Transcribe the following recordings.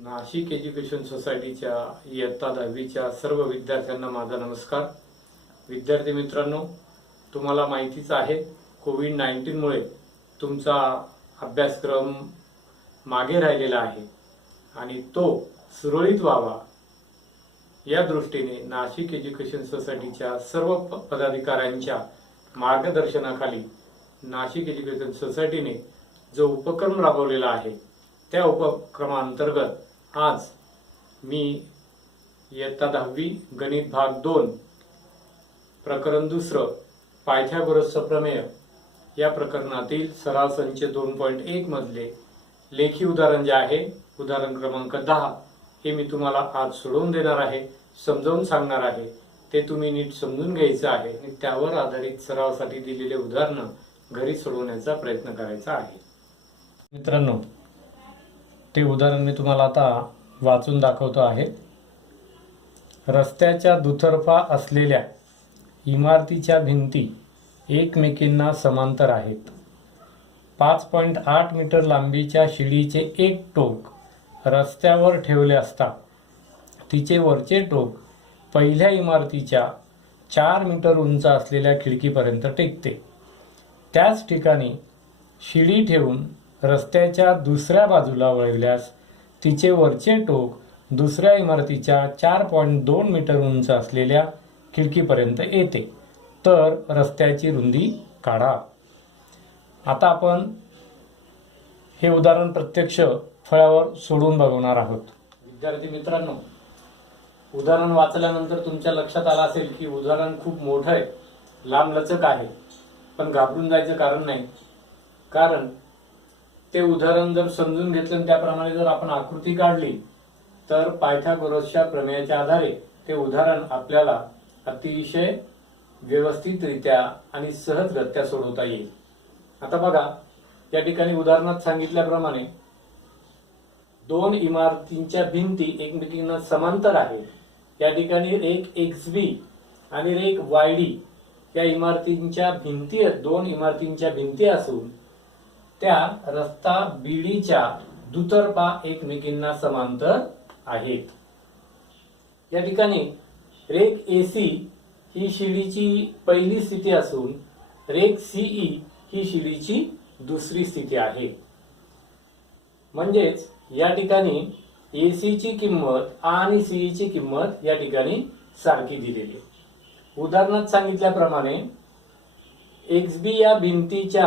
Nashik education सोसायटीच्या इयत्ता 10वीच्या सर्व विद्यार्थ्यांना माझा नमस्कार। विद्यार्थी मित्रांनो, तुम्हाला माहितीच आहे कोविड-19 मुळे तुमचा अभ्यासक्रम मागे राहिलेला आहे आणि तो सुरळीत व्हावा या दृष्टीने नाशिक एज्युकेशन सोसायटीच्या सर्व पदाधिकाऱ्यांच्या मार्गदर्शनाखाली नाशिक एज्युकेशन सोसायटीने जो उपक्रम राबवलेला आहे त्या उपक्रमांतर्गत आज मी इयत्ता 10वी गणित भाग 2 प्रकरण 2 पायथागोरसचा प्रमेय या प्रकरणातील सराव संच 2.1 मधले लेखी उदाहरण जे आहे उदाहरण क्रमांक 10 हे मी तुम्हाला आज सोडवून देणार आहे, समजावून सांगणार आहे। ते तुम्ही नीट समजून घ्यायचं आहे आणि त्यावर आधारित सरावासाठी दिलेले उदाहरण घरी सोडवण्याचा प्रयत्न करायचा आहे। मित्रांनो, ते उदाहरण मी तुम्हाला आता वाचून दाखवतो आहे। रस्त्याच्या दुतर्फा असलेल्या इमारतीच्या भिंती एकमेकींना समांतर आहेत। 5.8 मीटर लांबीच्या शिडीचे एक टोक रस्त्यावर ठेवले असता तिचे वरचे टोक पहिल्या इमारतीच्या 4 मीटर उंच असलेल्या खिडकीपर्यंत टेकते। त्याच ठिकाणी शिडी ठेवून रस्त्याच्या दुसऱ्या बाजूला वळविल्यास तिचे वरचे टोक दुसऱ्या इमारतीच्या 4.2 मीटर उंच असलेल्या खिडकीपर्यंत येते। तर रस्त्याची रुंदी काढा। आता आपण हे उदाहरण प्रत्यक्ष फळ्यावर सोडून बघणार आहोत। विद्यार्थी मित्रांनो, उदाहरण वाचल्यानंतर तुमच्या लक्षात आलं असेल की उदाहरण खूप मोठं आहे, लांबलचक आहे, पण घाबरून जायचं कारण नाही। कारण ते उदाहरण जर समजून घेतलं आणि त्याप्रमाणे जर आपण आकृती काढली तर पायथागोरसच्या प्रमेयाच्या आधारे ते उदाहरण आपल्याला अतिशय व्यवस्थितरित्या आणि सहजगत्या सोडवता येईल। आता बघा, या ठिकाणी उदाहरणात सांगितल्याप्रमाणे दोन इमारतींच्या भिंती एकमेकींना समांतर आहेत। या ठिकाणी रेख XB आणि रेख YD या इमारतींच्या भिंती दोन इमारतींच्या भिंती असून त्या रस्ता BDच्या दुतर्फा एकमेकींना समांतर आहेत। या ठिकाणी रेख AC ही शिडीची पहिली स्थिती असून रेख CE ही शिडीची दुसरी स्थिती आहे। म्हणजेच या ठिकाणी AC ची किंमत आणि CE ची किंमत या ठिकाणी सारखी दिलेली आहे। उदाहरणात सांगितल्याप्रमाणे XB या भिंतीच्या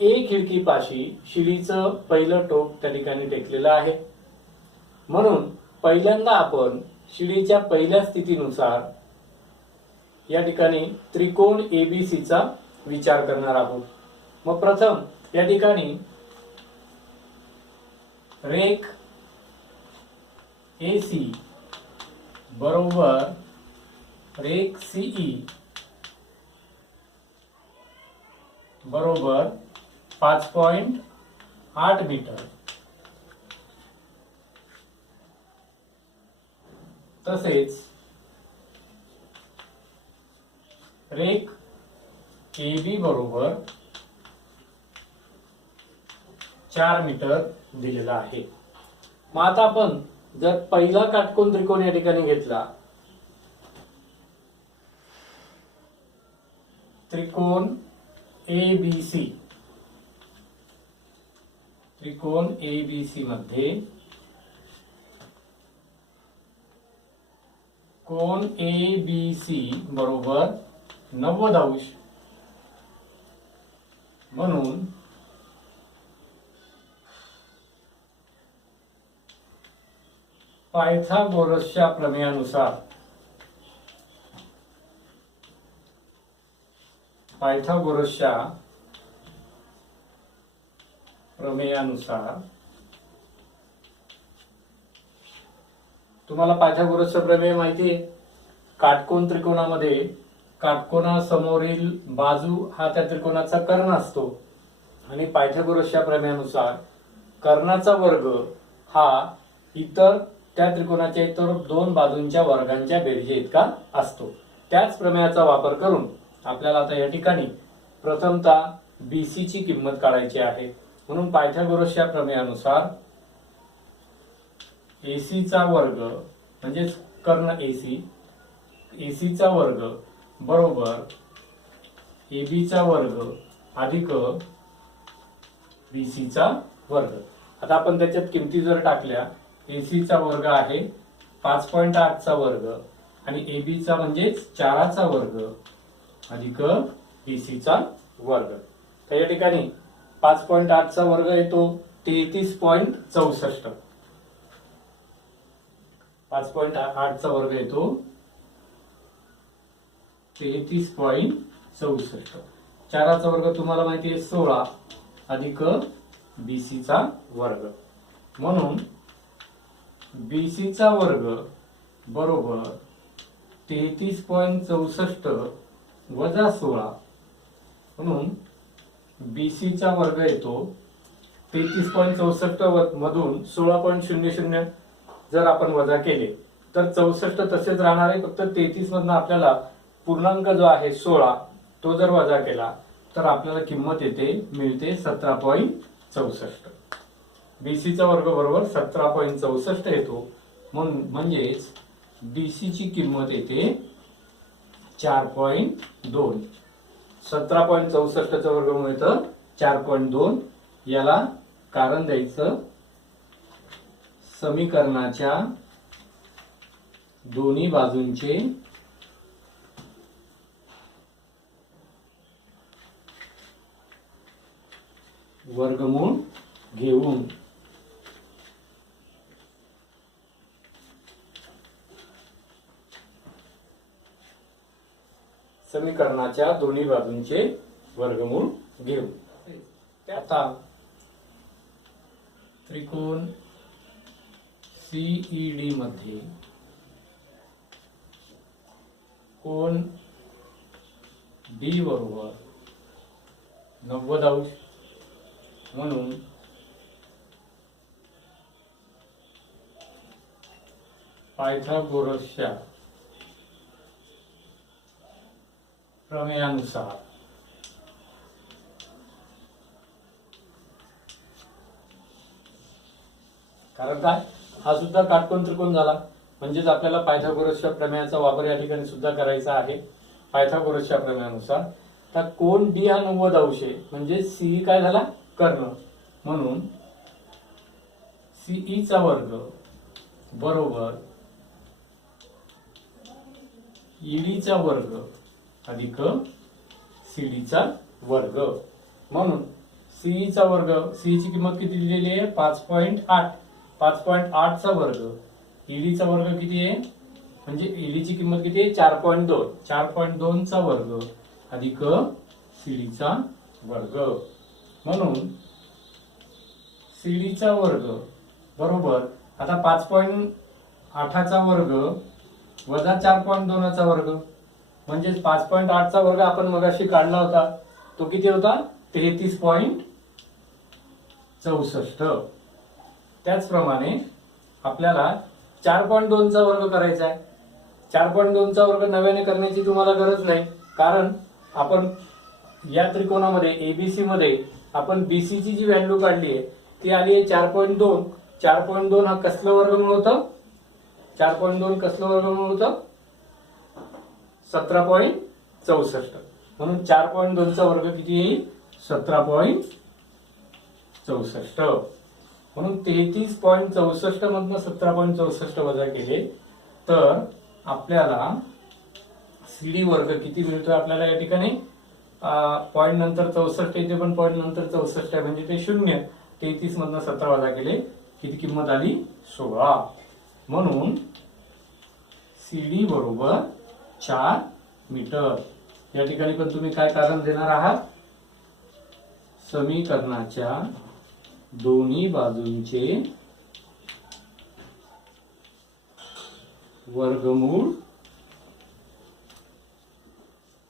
A खिडकीपाशी शिडीचं पहिलं टोक त्या ठिकाणी टेकलेलं आहे। म्हणून पहिल्यांदा आपण शिडीच्या पहिल्या स्थितीनुसार या ठिकाणी त्रिकोण ABC चा विचार करणार आहोत। मग प्रथम या ठिकाणी रेख AC बरोबर रेख CE बरोबर 5.8 मीटर, तसेच रेख AB बरोबर 4 मीटर दिलेला आहे। मग आता आपण जर पहिला काटकोन त्रिकोण या ठिकाणी घेतला, त्रिकोण ABC, त्रिकोण ABC मध्ये कोण ABC बरोबर 90 अंश, म्हणून पायथागोरसच्या प्रमेयानुसार तुम्हाला पायथागोरसचा प्रमेय माहिती आहे। काटकोन त्रिकोणामध्ये काटकोनासमोरील बाजू हा त्या त्रिकोणाचा कर्ण असतो आणि पायथागोरसच्या प्रमेयानुसार कर्णाचा वर्ग हा इतर त्या त्रिकोणाच्या इतर दोन बाजूंच्या वर्गांच्या बेरजे इतका असतो। त्याच प्रमेयाचा वापर करून आपल्याला आता या ठिकाणी प्रथमतः BC ची किंमत काढायची आहे। म्हणून पायथागोरसच्या प्रमेयानुसार एसीचा वर्ग म्हणजेच कर्ण एसीचा वर्ग बरोबर एबीचा वर्ग अधिक बीसीचा वर्ग. आता आपण त्याच्यात किमती जर टाकल्या, एसीचा वर्ग आहे 5.8चा वर्ग आणि एबीचा म्हणजेच 4चा वर्ग अधिक बीसीचा वर्ग. तर या ठिकाणी 5.8चा वर्ग येतो 33.64. 5.8चा वर्ग येतो 33.64. 4चा वर्ग तुम्हाला माहिती आहे 16 अधिक बीसीचा वर्ग. म्हणून बीसीचा वर्ग बरोबर 33.64 वजा 16. म्हणून बीसीचा वर्ग येतो 33.64 मधून 16.00 जर आपण वजा केले तर 64 तसेच राहणार आहे. फक्त 33 मधून आपल्याला पूर्णांक जो आहे 16 तो जर वजा केला तर आपल्याला किंमत येते मिळते 17.64. बीसीचा वर्ग बरोबर 17.64 येतो. म्हणजेच डीसीची किंमत येते 4.2. 17.64चा वर्गमूळ येतं 4.2. याला कारण द्यायचं समीकरणाच्या दोन्ही बाजूंचे वर्गमूळ घेऊन समीकरणाच्या दोन्ही बाजूंचे वर्गमूळ घेऊ. आता त्रिकोण सीईडी मध्ये कोण डी बरोबर 90 अंश म्हणून पायथागोरसच्या प्रमेयानुसार कारण काय, हा सुद्धा काटकोन त्रिकोण झाला. म्हणजेच आपल्याला पायथागोरसच्या प्रमेयाचा वापर या ठिकाणी सुद्धा करायचा आहे. पायथागोरसच्या प्रमेयानुसार तर कोण डी हा 90 अंश आहे म्हणजे सीई काय झाला कर्ण. म्हणून सीईचा वर्ग बरोबर ईडीचा वर्ग अधिक सीडीचा वर्ग. म्हणून सीईचा वर्ग, सीईची किंमत किती दिलेली आहे 5.8. 5.8चा वर्ग ईडीचा वर्ग किती आहे म्हणजे ईडीची किंमत किती आहे 4.2. 4.2चा वर्ग अधिक सीडीचा वर्ग. म्हणून सीडीचा वर्ग बरोबर आता 5.8चा वर्ग वजा 4.2चा वर्ग म्हणजेच 5.8चा वर्ग आपण मगाशी काढला होता तो किती होता 33.64. त्याचप्रमाणे आपल्याला 4.2चा वर्ग करायचा आहे. 4.2चा वर्ग नव्याने करण्याची तुम्हाला गरज नाही कारण आपण या त्रिकोणामध्ये एबीसी मध्ये आपण बीसीची जी व्हॅल्यू काढली आहे ती आली आहे 4.2. 4.2 हा कसलं वर्गमूळ होतं 4.2 कसलं वर्गमूळ होतं 17.64. म्हणून 4.2चा वर्ग किती येईल 17.64. म्हणून 33.64 मधून 17.64 वजा केले तर आपल्याला सीडी वर्ग किती मिळतोय आपल्याला या ठिकाणी पॉइंट नंतर 64 येते पण पॉइंट नंतर 64 आहे म्हणजे ते 0. 33 मधून 17 वजा केले किती किंमत आली 16. म्हणून सीडी बरोबर 4 मीटर. या ठिकाणी पण तुम्ही काय कारण देणार आहात समीकरणाच्या दोन्ही बाजूंचे वर्गमूळ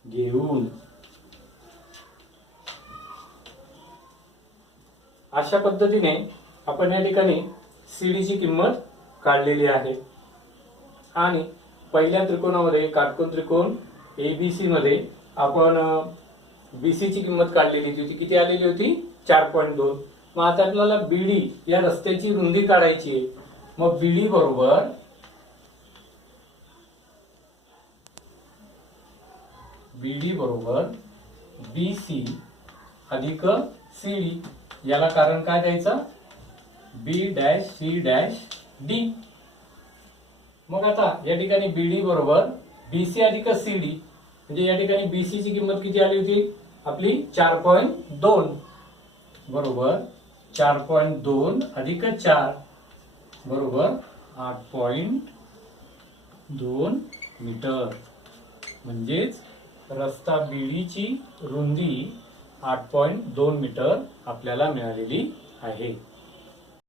घेऊन. अशा पद्धतीने आपण या ठिकाणी सीडीची किंमत काढलेली आहे. आणि पहिल्या त्रिकोणामध्ये काटकोन त्रिकोण एबीसी मध्ये आपण बीसीची किंमत काढलेली होती. किती आलेली होती 4.2. मग आता आपल्याला बीडी या रस्त्याची रुंदी काढायची आहे मग बीडी बरोबर BC अधिक CD. याला कारण काय द्यायचं? B', C', D. मग आता या ठिकाणी BD बरोबर BC अधिक CD, म्हणजे या ठिकाणी BC ची किंमत किती आली होती आपली? 4.2 बरोबर 4.2 अधिक 4 बरोबर 8.2 मीटर. म्हणजेच रस्ता BD ची रुंदी 8.2 मीटर आपल्याला मिळालेली आहे.